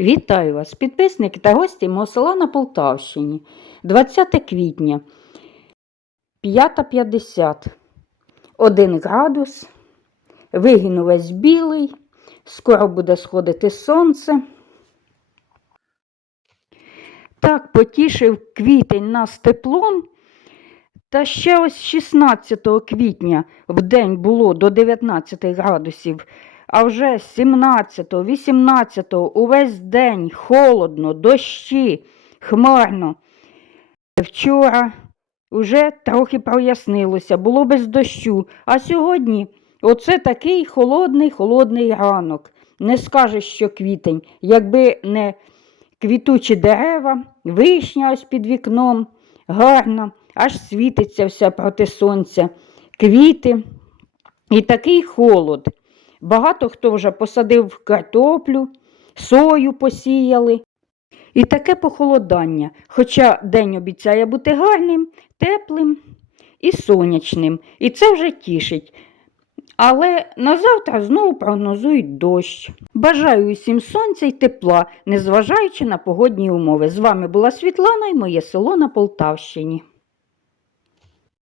Вітаю вас, підписники та гості мого села на Полтавщині. 20 квітня, 5.50, 1 градус, вигін увесь білий, скоро буде сходити сонце. Так потішив квітень нас теплом. Та ще ось 16 квітня в день було до 19 градусів, а вже 17, 18 увесь день холодно, дощі, хмарно. Вчора вже трохи прояснилося, було без дощу, а сьогодні оце такий холодний, холодний ранок. Не скажеш, що квітень, якби не квітучі дерева, вишня ось під вікном, гарна, аж світиться вся проти сонця, квіти і такий холод. Багато хто вже посадив картоплю, сою посіяли. І таке похолодання, хоча день обіцяє бути гарним, теплим і сонячним, і це вже тішить. Але на завтра знову прогнозують дощ. Бажаю усім сонця й тепла, незважаючи на погодні умови. З вами була Світлана і моє село на Полтавщині.